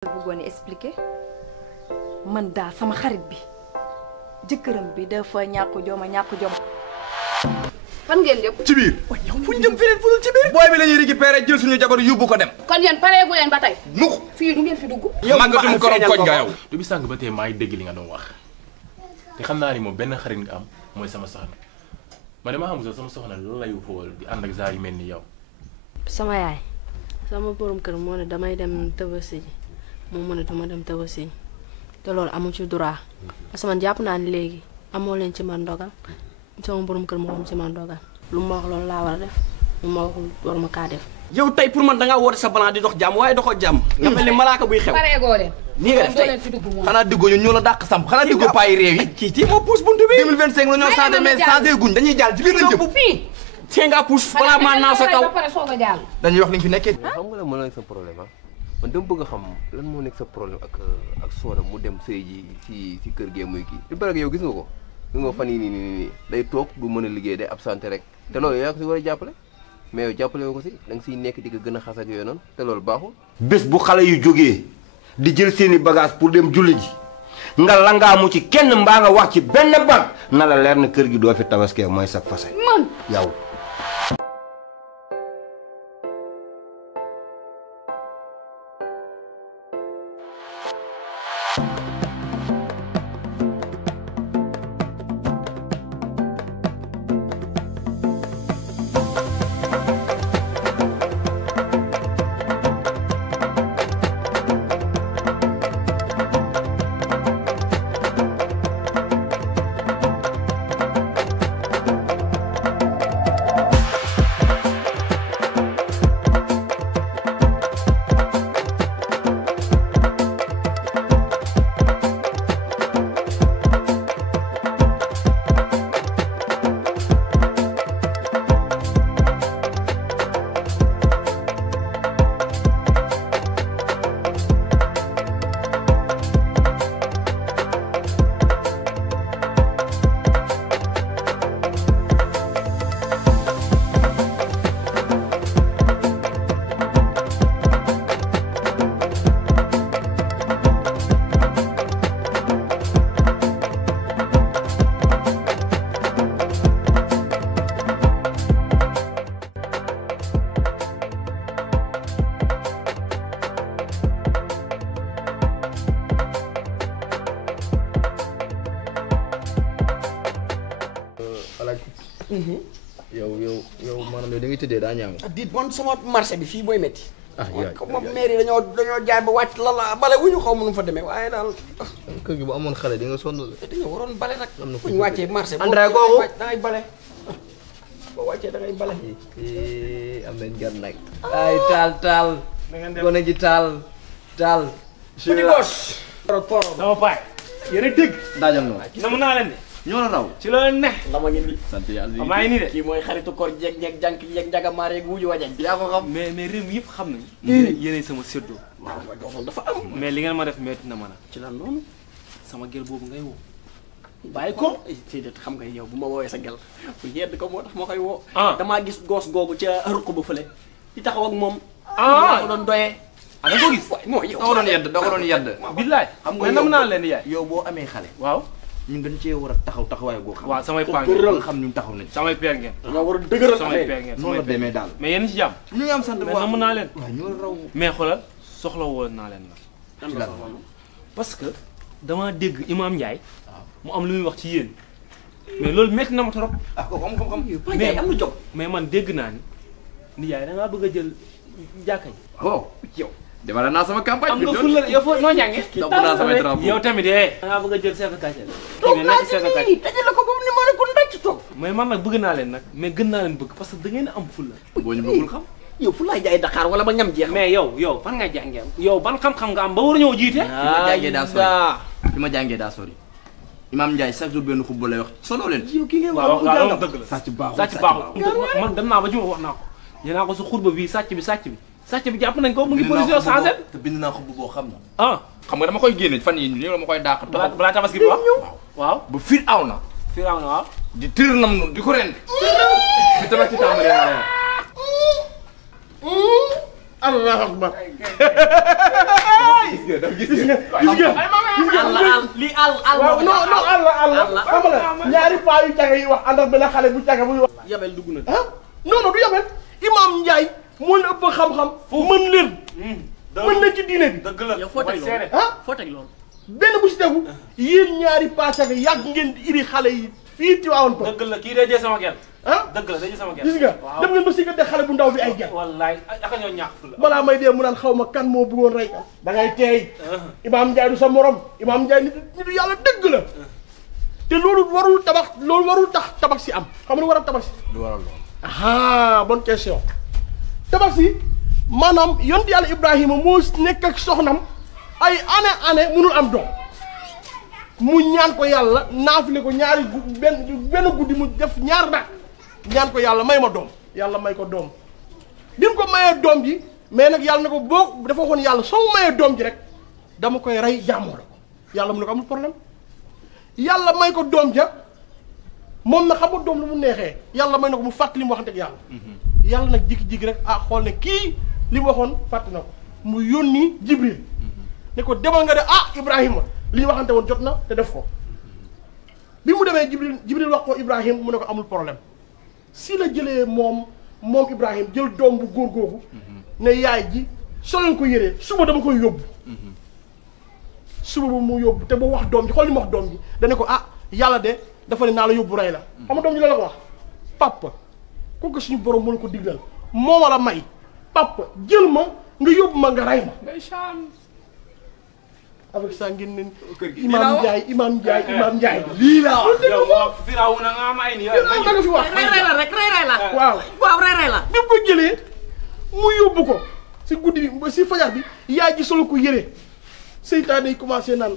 bëggoon expliquer man daal sama xarit bi jëkkëram bi dafa ñàkk jom. fan ngeen jëm ci biir yow fu ñu jëm feneen fu dul ci biir booy bi la ñuy récupérer jël suñu jabar yóbbu ko dem kon yéen pareegu leen ba tey mukk fii du ngeen fi dugg yow màggatum korom koñ nga yow du bi sànq ba tey maa ngi dégg li nga doon wax te xam naa ni moom benn xarit nga am mooy sama soxna ma dama xam sax sama soxna loolu lay fool di ànd ak genre yu mel ni yow sama yaay sama borom kër moo ne damay dem Tabaski ji moom mu ne dama dem Tabaski ji te loolu amu ci droit parce que man jàpp naa ni léegi amoo leen ci man ndogal sama borom kër moo am ci man ndogal lu ma wax loolu laa war a def lu ma waxul war ma kaa def. yow tey pour man da ngaa woote sa balan di dox jàmm waaye doxoo jàmm. nga mel ni malaaka buy xew. pareegoo leen. nii nga def tey xanaa diggoo ñoo la dàq samp xanaa diggoo payi réew yi. kii tii moo pousse buntu bi. 2025 la ñoo changé mais changé guñ dañuy jàll ci biir lañ jëm. fii. tee ngaa pousse balaa maa naaw sa kaw. dañuy wax li ñu fi nekkee. xam nga la moo nekk sa problème ah man dama bëgg a xam lan moo nekk sa problème ak Soda mu dem sëy ji si kër gee muy kii li bëri yow gis nga ko gis nga fan yii nii day toog du mën a liggéey day absenté rek te loolu yaa ko si war a jàppale mais yow jàppale woo ko si da nga siy nekk di ko gën a xas ak yooyu noonu te loolu baaxul. bés bu xale yu jógee di jël seeni bagage pour dem julli ji nga langaamu ci kenn mbaa nga wax ci benn bag na la leer na kër gi doo fi tabaskee mooy sa fase man yow. yow maanaam yow da ngay tëddee daa ñaaw. diit man sama marché bi fii mooy métti. yaay moom mairie dañoo jaay ba wàcc la bale wu ñu xaw ma nu fa demee waaye daal. kër gi bu amoon xale di nga sonn. dañoo waroon bale nag. am na fu ñu wàccee marché. André kooku da ngay bale. boo wàccee da ngay bale. am nañ gan nag. ay taal. gone gi taal. Petit Boss. sama paay yéen a dégg. daajal noonu. namu naa leen de. ñoo la raw. ci loolu ne. la ma ngi nii. sant yàlla maa ngi nii de. kii mooy xaritu kor jeeg jànk yeeg njagamaar yeeg wuju wajañ. yaa ko xam. mais réew mi yëpp xam nañu. yéenay sama séddoo. waaw dafa am. mais li ngeen ma def metti na ma nag. ci lan noonu. sama gel boobu ngay woo. bàyyi ko. ci det xam nga yow bu ma woowee sa gel bu yedd ko moo tax ma koy woo. damaa gis goos googu ca ruq ba fële. di taxaw ak moom. ko doon doyee. da nga ko gis. moo yow da ko doon yedd. billaay xam nga mais nam naa leen yaay. yow boo amee xale. waaw. ñun dañ cee war a taxawaay goo xam. waaw samay paa ngeen ngeen xam ñun taxaw nañ. samay peer ngeen. dañoo war a dëgëral samay peer ngeen. noonu la demee daal. mais yéen ci jàmm. ñu ngi am sant mais nam naa leen. waaw ñoo raw. mais xoolal soxla woon naa leen nag. parce que dama dégg Imam Ndiaye. mu am lu muy wax ci yéen. mais loolu métti na ma trop. ah kooku am xam-xam. mais am na jóg. mais man dégg naa ni yaay da ngaa bëgg a jël jàkka ji. waaw yow. demal naa sama campagne. am nga fulla yow foo noo jàngee. topp naa samay drapeau. yow tamit da ngaa bëgg a jël chef de quartier la. kii nga nekk chef de quartier. dajale ko boobu ni ma ne ko ndaj toog. mais man nag bëgg naa leen nag mais gën naa leen bëgg parce que da ngeen a am fulla. boo ñu bëggul xam. yow fu laay jaay Dakar wala ba ñam jeex. mais yow fan nga jàngee yow ban xam-xam nga am ba war a ñëw jiite. fi ma jàngee daa sori. Imam Ndiaye chaque jour benn xutba lay wax solo leen. yow ki ngeen waaw waaw dëgg la sàcc baaxul sàcc baaxul man dem naa ba ci wax naa ko. nee naa ko su xutba bii sàcc bi jàpp nañ ko mu ngi police yoo changé. te bind naa xutba boo xam na. xam nga dama koy génne fan yii nii dama koy dàq. balaa tabaski bi waaw. ba fir aw na. waaw. di tër nam nu di ko ren. fi tabaski tàmbalee nga ren. Allahu akbar. lii àll waaw non non àll la ñaari paa yu caga yi wax ànd ak benn xale bu caga bu wax yabel dugg na ah non non du yabel Imam Ndiaye moo la ëpp xam-xam mën leen mën na ci diine bi dëgg la yow foo teg loolu foo teg loolu benn bu si tegu yéen ñaari paa caga yàgg ngeen di iri xale yi fii ci waawoon ko dëgg la kii day jël sama gel ah dëgg la day jël sama gel gis nga dem ngeen ba si de xale bu ndaw bi ay gel wallaay aka ñoo ñàkk fu la balaa may dee mu naan xaw ma kan moo bëggoon rey kan da ngay teey Imam Ndiaye du sa morom Imam Ndiaye nitu yàlla dëgg la te loolu warul tax tabax si am xam nga lu war a tabax si du waral loolu ah bonne question tabax si maanaam yonent yàlla Ibrahima moo nekk ak soxnam ay année mënul am doom mu ñaan ko yàlla naafile ko ñaari benn guddi mu def ñaar nag ñaan ko yàlla may ma doom yàlla may ko doom bi mu ko mayee doom ji mais nag yàlla na ko boo dafa waxoon yàlla soo mayee doom ji rek dama koy rey jaamoo la ko yàlla mu ne ko amul problème yàlla may ko doom ja moom na xam nga doom lu mu neexee yàlla may na ko mu fàtt li mu waxante ak yàlla yàlla nag jikki-jikki rek xool ne kii li mu waxoon fàtt na ko mu yónni Jibril ne ko demal nga de Ibrahima li ñu waxante woon jot na te def ko bi mu demee Jibril wax ko Ibrahima mu ne ko amul problème si la jëlee moom Ibrahima jël doom bu góor googu ne yaay ji solal ko yére suba dama koy yóbbu suba ba mu yóbbu te boo wax doom ji xool li mu wax doom ji dane ko yàlla de dafa ne naa la yóbbu rey la xam nga doom ji la ko wax papa kooku suñu borom moo la ko diglal moo wala may papa jël ma nga yóbbu ma nga rey ma avec ça ngeen ne Imam Ndiaye lii laa wax yow firaaw na nga am ay ni yow da nga fi wax rey la rek rey la waaw rey la bi mu ko jëlee mu yóbbu ko si guddi bi si fajar bi yaay ji solo ko yére seytaane yi commencé naan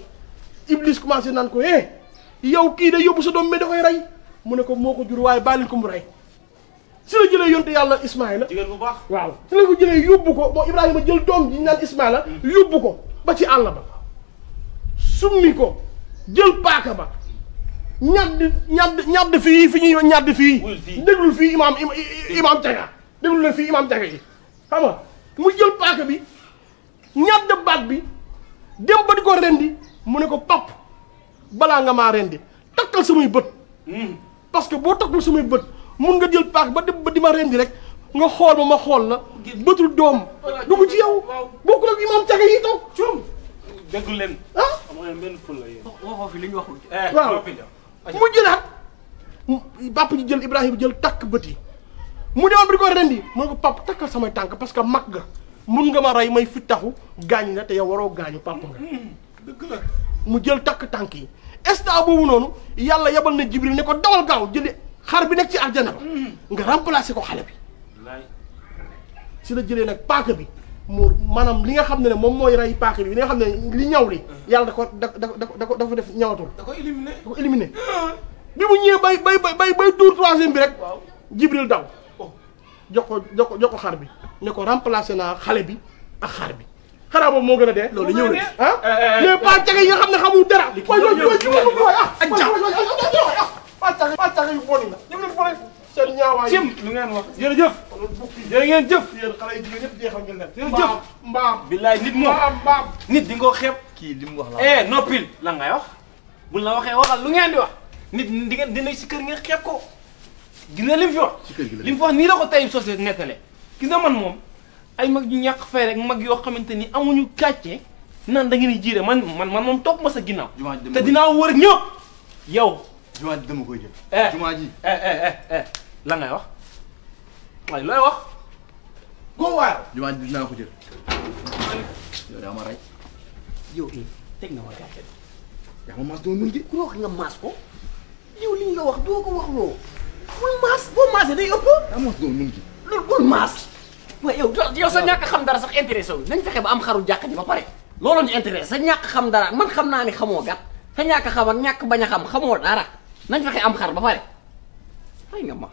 Iblis commencé naan ko yow kii da yóbbu sa doom mais da koy rey mu ne ko moo ko jur waaye bàyyi ko mu rey si la jëlee yonte yàlla Ismaïla jigéen bu baax waaw si la ko jëlee yóbbu ko moom Ibrahima jël doom ji ñu naan Ismaïla yóbbu ko ba ci àll ba summi ko jël paaka ba ñadd fii fi ñuy ñadd fii déglul fii imam caga déglul leen fii imam caga yi xam nga mu jël paaka bi ñadd baat bi dem ba di ko rendi mu ne ko pap balaa nga maa rendi takkal samay bët parce que boo takkul samay bët mun nga jël paaka ba dem ba di ma rendi rek nga xool ma xool la bëtul doom dugg ci yow bokkul ak imam caga yi toog cum déglu leen amoo leen benn ful la yéen waxoo fi li ñu waxul waaw mu jëlaat pap ji jël Ibrahima jël takk bët yi mu demoon bi di ko rendi mu ne ko pap takkal samay tànk parce que mag nga mun nga ma rey may fi taxu gaañ la te yow waroo gaañu papa nga dëgg la mu jël takk tànk yi instant boobu noonu yàlla yabal na Jibril ne ko dawal gaaw jëli xar bi nekk ci aljana ba nga remplacer ko xale bi si la jëlee nag paaka bi mu maanaam li nga xam ne moom mooy rey paaka bi li nga xam ne li ñaw li yàlla dafa def ñawatul da ko éliminé bi mu ñëwee bay tuur troisième bi rek Jibril daw jox ko xar bi ne ko remplacer naa xale bi ak xar bi xanaa boobu moo gën a dee loolu ñëw na les pas caga yi nga xam ne xamul dara pas caga yu bon la ñu leen bone seen ñaawaay cim lu ngeen wax jërëjëf jërë ngeen jëf yéen xale yi jigéen ñëpp jeexal ngeen leen jërëjëf mbaam billaay nit moom mbaam nit di nga ko xeeb kii li mu wax la noppil la ngay wax buñ la waxee waxal lu ngeen di wax nit di ngeen dina si kër ngeen xeeb ko gis nga li mu fi wax li mu fi wax nii la ko tey société nettale gis nga man moom ay mag ñu ñàkk fay rek mag yoo xamante ni amuñu kàcce naan da ngeen di jiire man moom topp ma sa ginnaaw te dinaa wër ñëpp yow jumaa ji dama koy jël jumaa ji la ngay wax waaye looy wax go waaw jumaa ji dinaa ko jël yow daa ma rey yow teg nga ma gàcce yaa ma maas doo mun gi ku wax nga maas ko yow li nga wax doo ko wax loo bul maas boo maasee day ëpp yaa maas doo mun gi loolu bul maas waaye yow sa ñàkk xam dara sax intéressé wu nañ fexe ba am xaru jàkk ji ba pare loolu ñu intéressé sa ñàkk xam dara man xam naa ni xamoo gat sa ñàkk xam ak ñàkk bañ a xam xamoo dara nañ fexe am xar ba pare ay nga ma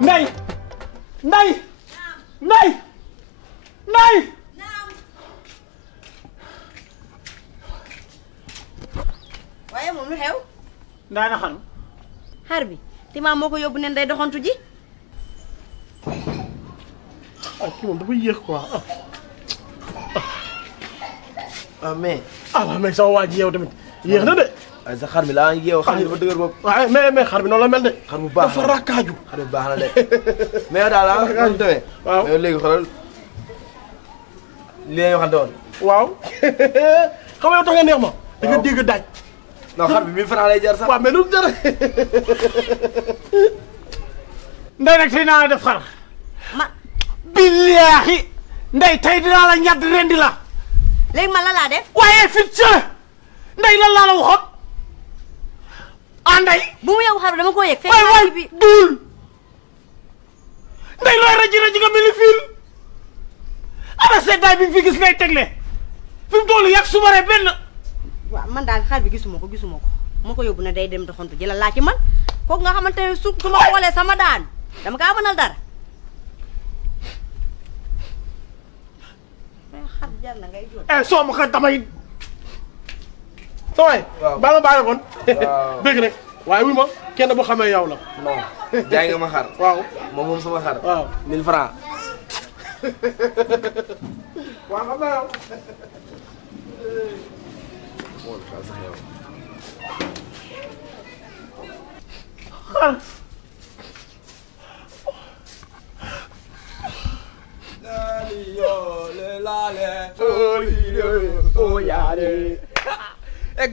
Ndey Ndey Ndey Ndey waaye moom lu xew ndaa na xam xar bi Tima moo ko yóbbu nen day doxantu ji ah kii moom dafa yéex quoi ah mais. ah waaw mais sama waa ji yow tamit yéex na de. ay sa xar mi laa ngi yeew xar mi dafa dëgër bopp. waaw mais xar bi noonu la mel de. xar bu baax dafa rakkaaju. xar bu baax la de mais daal ah xam demee. waaw mais léegi xoolal li lay waxante woon. waaw xam nga yow tax nga neex ma. di nga dégg daaj. non xar bi 1000 francs lay jar sax. waaw mais lu jar. Ndey nag tey naa la def xar. billaahi Ndey tey dinaa la ñadd rendi la. léegi man la laa def. waaye fit sa Ndey lan laa la waxoon. Ndey. bu mu yóbbu xar bi dama ko yëg. waay waay duul. Ndey looy raji nga mel ni fil. ana seddaay bi fi gis ngay tegle. fi mu toll yàgg su maree benn. waaw man daal xar bi gisuma ko moo ko yóbbu ne day dem doxantu ji la laa ci man kooku nga xamante ne su ma xoolee sama daan dama kaa mënal dara. xar jar na ngay jooy. soo ma ko damay. sa waay. waaw baa nga bàyyi kon. waaw dégg rek waaye wuy ma kenn bu xamee yow la. non jaay nga ma xar. waaw moom sama xar. waaw 1000 francs. waaw xam naa yow. xar.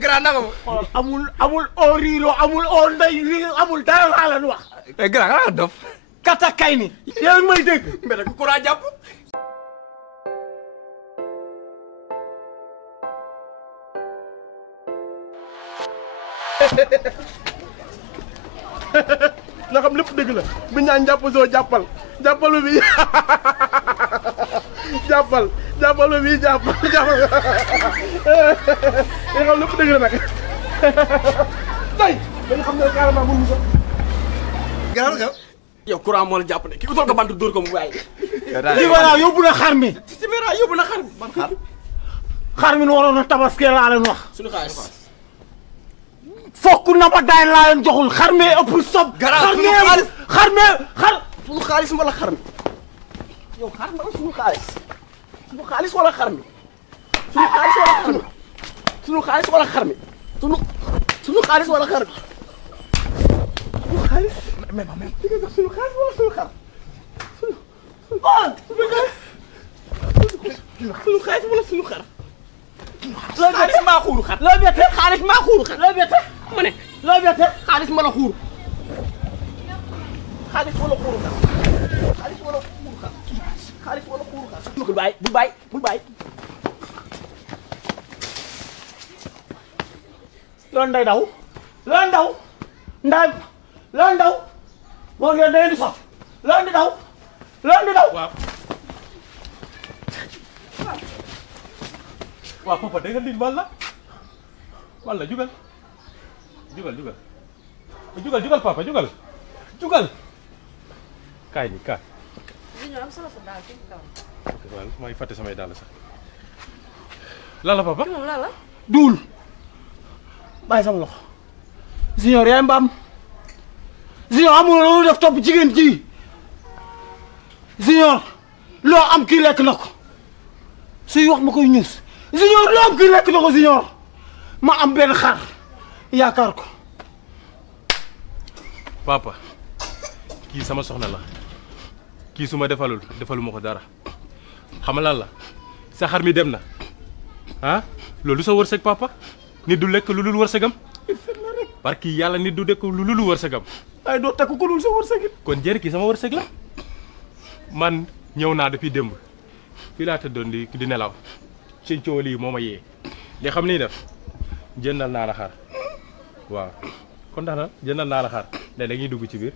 grand naka ma. amul oo riiro amul oo Ndey amul dara laa leen wax. grand nga dof. kata kay ni. yaa ngi may dégg. mais nag courant jàpp. na xam lépp dëgg la bi ñaan jàpp soo jàppal jàppalu bi jàppal bi jàppal nga xam lépp dëgg la nag tey dañu xam ne carrément mënuñu ko. grand nga. yow courant moo la jàpp ne kii utal ko bant dóor ko mu bàyyi. li wala yóbbu na xar mi. ci mera yóbbu na xar mi man xar. xar mi nu waroon a tabaskee laa leen wax. suñu xaalis. fokk na ma daay laa leen joxul xar mee ëpp sob. garaaw suñu xaalis suñu xaalis wala xar mi yow xar ma suñu xaalis wala xar mi suñu xaalis wala xar mi suñu xaalis wala xar mi suñu xaalis wala xar mi suñu xaalis mais di nga jox suñu xaalis wala suñu xar suñu xaalis wala suñu xar xaalis maa xuuru xar. loo bette xaalis maa xuuru xar. loo bette mu ne loo bette xaalis ma la xuuru. xaalis wala xuuru xar xaalis wala xuuru xar xaalis wala xuuru xar bul bàyyi. loolu Ndey daw loolu daw Ndey loolu daw moo ngeen day di sob loolu di daw waaw papa dégg nga lii man la jugal papa jugal kaay ni kaay waaw maa ngi fàtte samay dàll sax lan la papa duul bàyyi sama loxo Junior yaay mbaam Junior amul loolu def topp jigéen ji Junior loo am kii lekk na ko suy wax ma koy ñuus Junior loo am kii lekk na ko Junior ma am benn xar yaakaar ko papa kii sama soxna la kii su ma defaluma ko dara xam nga lan la sa xar mi dem na ah loolu sa wërsëg papa nit du lekk lu dul wërsëgam parce que yàlla nit du dekk lu dul wërsëgam ay doo tekk ko dul sa wërsëg it kon jërë kii sama wërsëg la man ñëw naa depuis démb fii laa tëddoon di nelaw ci coow lii moo ma yee li xam ni def jëndal naa la xar waaw kon tax na jëndal naa la xar ne dañuy dugg ci biir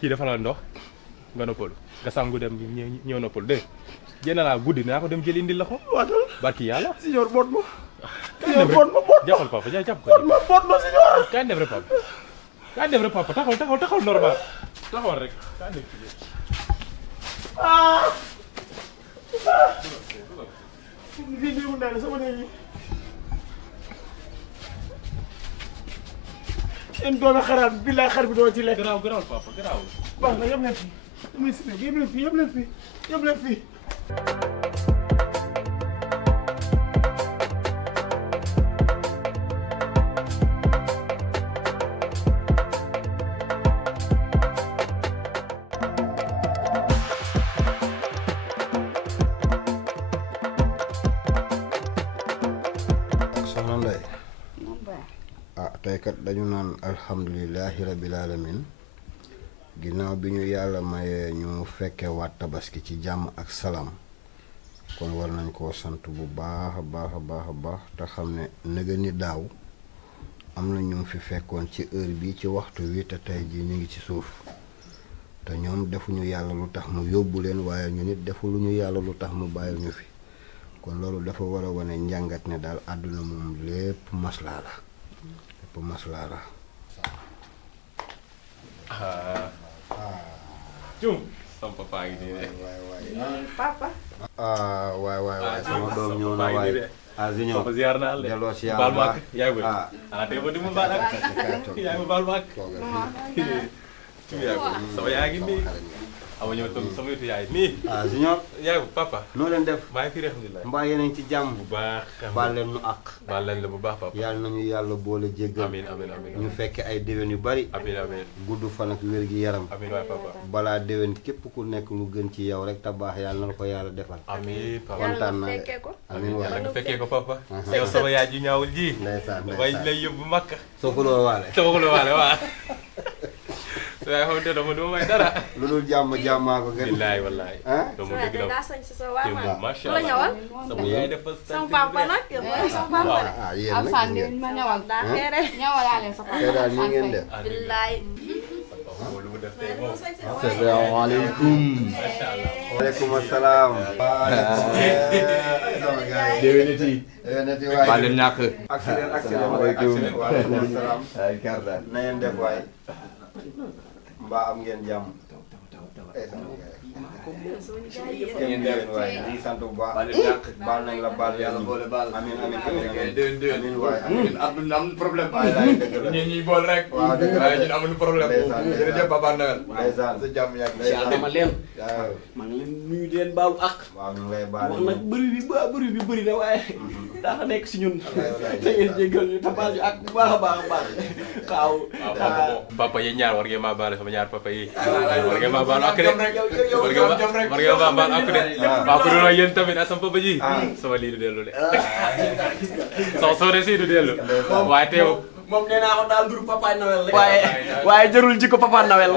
kii dafa la ndox nga noppalu nga sangu dem ñëw noppalu dégg jëndal naa guddi naa ko dem jël indil la ko waatal barki yàlla Junior boot ma jàppal papa jàpp ko boot ma Junior kaay def rek papa kaa dem rek papa taxawal normal taxawal rek kaa nekk ci biir. fii nii mu daal sama néeg yi. yéen doomi xaraat billaay xar bi doo ci lekk. garaaw papa garaaw. baax na yem leen fii. damay si nekk yem leen fii. soxna Ndeye tey kat dañu naan alhamdulilahi rabil alamin ginnaaw bi ñu yàlla mayee ñu fekke waat tabaski ci jàmm ak salaam kon war nañ koo sant bu baax a baax te xam ne nëga ni daaw am na ñu fi fekkoon ci heure bi ci waxtu wi te tey jii ñu ngi ci suuf te ñoom defuñu yàlla lu tax mu yóbbu leen waaye ñu nit defuluñu yàlla lu tax mu bàyyi ñu fi kon loolu dafa war a wane njàngat ne daal àdduna moom lépp maslaa la Cum sama papa ngi nii de. papa. waay sama doom ñëw na waay. Junior papa ziar naa la delloo si baal ma yàlla ak yaay booy. tey ba di ma baal ak yaay ma baal ma ak. sama yaa ngi nii. awa ñëw toog sama wetu yaay nii. Junior yaay papa. noo leen def. maa ngi fi alhamdulilah. mbaa yéen a ngi ci jàmm. bu baax. baal leen nu àq. baal leen la bu baax papa. yàlla nañu yàlla boole jéggal. amiin ñu fekke ay déwén yu bari. amiin gudd fan ak wér gi yaram. amiin waay papa. balaa déwén képp ku nekk lu gën ci yow rek te baax yàlla na ko yàlla defal. amiin papa kontaan naa de. amiin waay yàlla nga fekkee ko papa. yow sama yaay ji ñaawul ji. ndeysaan damay lay yóbbu Makka. soo xuloo waale. waaw. waaye xamante ne dama may dara. lu dul jàmmaa ko gën. billaay wallaay. doomu dëgg la macha la ñawal. sama yaay dafa sama papa nag sama papa nag. yéen nag yéen ma ñawal daa xeere. ñawalaale sa papa. tey daal nii ngeen def. billaay. asalaamaaleykum. waaleykum salaam. déwéniti waay. baal leen ñàkk. accident waaleykum salaam. na ngeen def waay. mbaa am ngeen jàmm. ngeen def waay ñu ngi sant bu baax. baal nañ la baal yàlla boole baal. amiin amiin waay amiin. am problème. waay laay dëgg la ñun ñuy bool rek. waaw dëgg la waaye ñun amuñu problème. jërëjëf Papa Noël. ndeysaan sa jàmm yàgg. dama leen maa ngi leen nuyu di leen baalu ak waaw ñu ngi lay baal wax nag bëri bi bëri na waaye daa nekk si ñun te ngeen jéggal ñu te baal ñu ak bu baax a baax xaaw papa yi ñaar war ngeen maa baal sama ñaar papa yi war ngeen maa baal ak de war ngeen maa baal ak de waaw ku doon yéen tamit ak sama papa ji sama lii du dellu de soo de si du dellu waaye teew moom nee naa ko daal duru Papa Noël waaye jarul jikko Papa Noël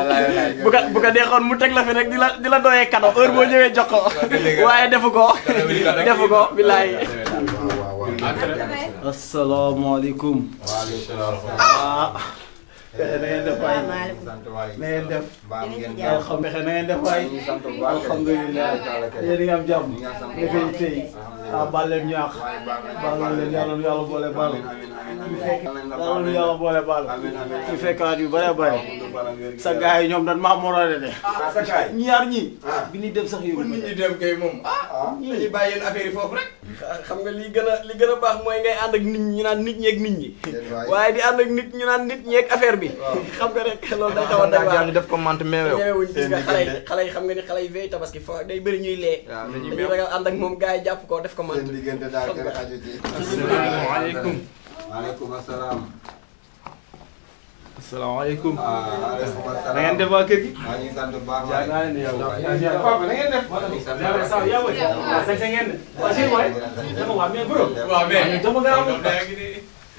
bu ko deexoon mu teg la fi rek di la doyee cadeau heure boo ñëwee jox ko waaye defu ko billaay. asalaamaaleykum. na ngeen def waay na ngeen def alhamdulilah na ngeen def waay alhamdulilah yéen a ngi am jàmm defee tey baal leen ñaax baal leen yàlla boole baal yàlla boole baal ñu fekkaat yu bare bare sa gars yi ñoom dañ maa morale de ñaar ñi bi ñuy dem sax yow nit ñi dem kay moom dañuy bàyyi yéen affaire yi foofu rek. xam nga li gën a baax mooy ngay ànd ak nit ñi ñu naan nit ñi ak nit ñi waaye di ànd ak nit ñu naan nit ñi ak affaire bi xam nga rek loolu day xaw a day ñu def commenté meewew ñëwewuñ gis nga xale yi xam nga ni xale yi veille tabaski fo day bëri ñuy lee dañuy ragal ànd ak moom gars yi jàpp ko def commenté seen diggante daal kenn xaju ci. asalaamaaleykum. waaleykum salaam. asalaamaaleykum. waaleykum salaam. na ngeen def waa kër gi. maa ngi sant bu baax yaa naa leen di yow. papa na ngeen def.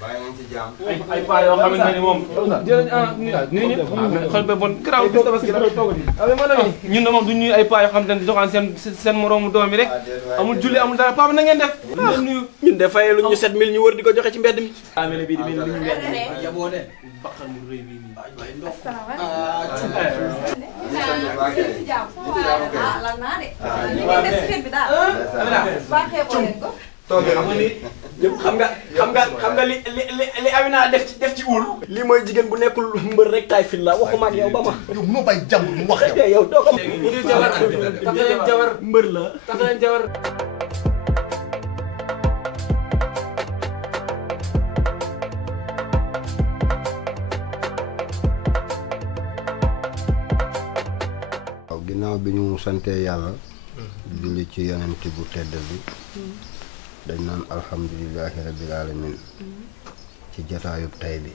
bàyyi nañ ci jàmm. ay paa yoo xamante ni moom. xol ba bon garaaw bis tabaski la ñun de moom du ñuy ay paa yoo xamante ne doxaan seen moroomu doom yi rek amul julli amul dara papa na ngeen def nuyu ñun de fayee lu ñu 7000 ñu wër di ko joxe ci mbedd mi amene bii di mel ni ñu mbedd yaboo de bakkan mu rëy bii nii ñëpp xam xam nga li Amina def ci ul. lii mooy jigéen bu nekkul mbër rek taay fil la waxuma ak yow ba ma. yow mënoo bàyyi jàmm mu wax yow. yow doo ko. jabar mbër la. tax leen jabar. waaw ginnaaw bi ñu santee yàlla julli ci yonent bu tedd bi dañ naan alhamdulilahi rabbil alamin ci jataayub tay bi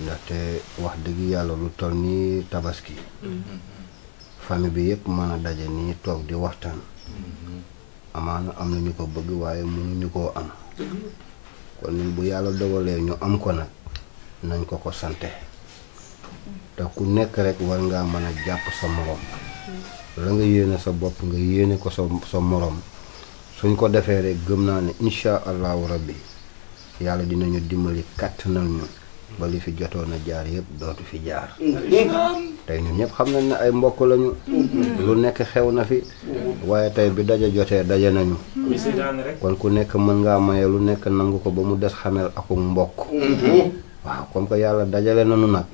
ndaxte wax dëgg yàlla lu toll nii tabaski famille bi yëpp mën a daje nii toog di waxtaan amaana am na ñu ko bëgg waaye mënuñu koo am kon ñun bu yàlla dogalee ñu am ko nag nañ ko sante te ku nekk rek war ngaa mën a jàpp sa morom la nga yéene sa bopp nga yéene ko sa morom suñ ko defee rek gëm naa ne incha allahu rabbi yàlla dinañu dimbali kàttanal ñu ba li fi jotoon a jaar yëpp dootu fi jaar tey ñun ñëpp xam nañ ne ay mbokk lañu lu nekk xew na fi waaye tey bi daje jotee daje nañu kon ku nekk mën ngaa maye lu nekk nangu ko ba mu des xamel aku mbokk waaw comme que yàlla dajale nañu nag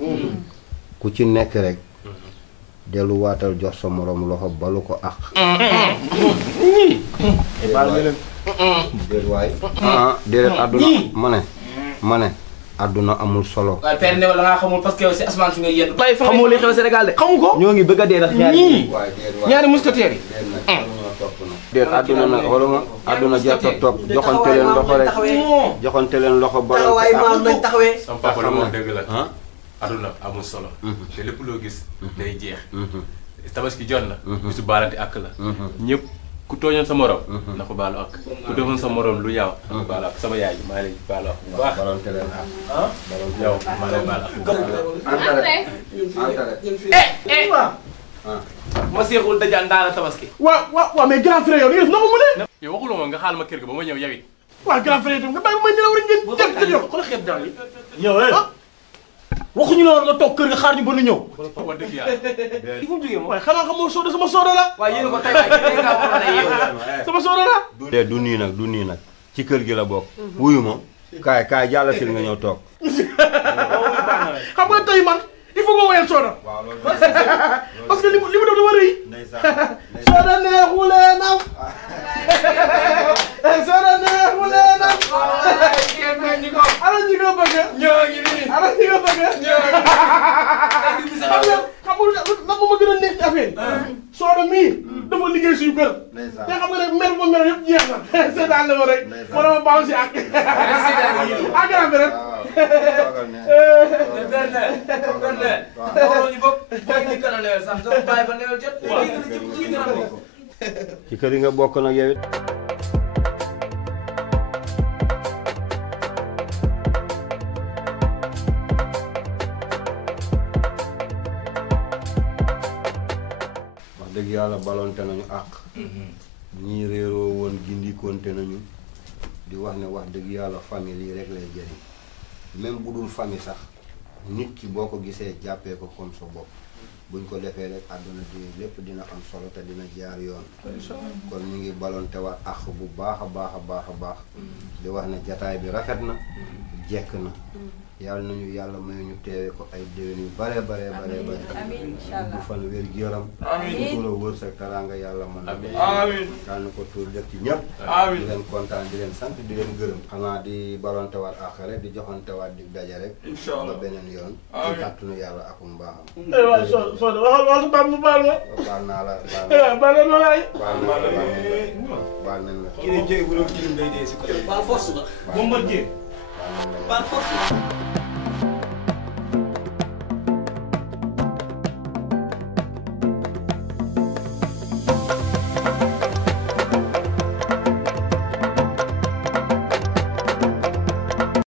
ku ci nekk rek delluwaatal jox sa morom loxo balu ko ak déet waay déedéet àdduna ma ne àdduna amul solo. waaye père Ndeye la nga xamul parce que yow si asamaan si nga yéen. xamoo li xew Sénégal de. xamu ko ñoo ngi bëgg a dee ndax ñaari mousquetaires yi. déet àdduna nag wala ma àdduna jar a topp joxante leen loxo rek joxante leen loxo balal taxawaay maam nañ taxawee. sama papa la moom dëgg la. àdduna amul solo. te lépp loo gis day jeex. tabaski jot na. bisu baalante ak la. ñëpp ku tooñoon sa morom. na ko baalu ak ku defoon sa morom lu yaaw. na ko baalu ak sama yaay ji maa lay baalu ak bu baax. balante leen ak. yow maa lay baalu ak bu baax. ma seexul dajaan daana tabaski. waaw mais grand frère yow li nga def na ko mu ne. yow waxuloo ma nga xaal ma kër ga ba ma ñëw yow it. waaw grand frère itam nga bàyyi ma ñëw rek ngeen jëm ci yow. xoolal xeet daal yi. yow waxuñu la woon nga toog kër nga xaar ñu ba nu ñëw. wax dëgg yàlla. il faut mu jógee moom. waaye xanaa xamoo sooda sama sooda la. waaye yéen a ko tey waaye nga waroon a yeewu. sama sooda la. du nii nag du nii nag ci kër gi la bokk. wuyu ma kaay jàll si nga ñëw toog. xam nga tey man il faut nga woyal sooda. parce que li mu doon dafa rëy. sooda neexulee nam. sooda neexulee nam. ala ñi ko bëgg. ñoo ngi nii. ala ñi ko bëgg. xam nga lan moo ma gën a nekk ci affaire sooda mii dafa liggéey suñu kër. te xam nga rek mer bu ma mer yëpp jeex na. seetaan la ma rek. ma dama baaw si ak. ak grand rek. ci kër yi nga bokk nag yow it. wax dëgg yàlla balonte nañu àq. ñii réeroo woon gindikonte nañu di wax ne wax dëgg yàlla famille yi rek lay jëriñ même bu dul famille sax nit ki boo ko gisee jàppee ko comme sa bopp buñ ko defee rek àdduna di lépp dina am solo te dina jaar yoon. kon ñu ngi balonte waat àq bu baax a baax a baax a baax di wax ne jataay bi rafet na jekk na yàlla nañu yàlla may ñu teewee ko ay déwén yu bare bare bu fan wér gi yaram ko la wër sa teraanga yàlla mën na yàlla na ko tuur def ci ñëpp di leen kontaan di leen sant di leen gërëm xanaa di balonte waat àq rek di joxante waat di daje rek ba beneen yoon ci kàttanu yàlla ak mbaaxam waxal baal mu baal ma. baal naa la baal na waay. baal nañ la. kii de jéeg bu doon kilim day dee si côté. par force la. moom mën jéeg. par force la.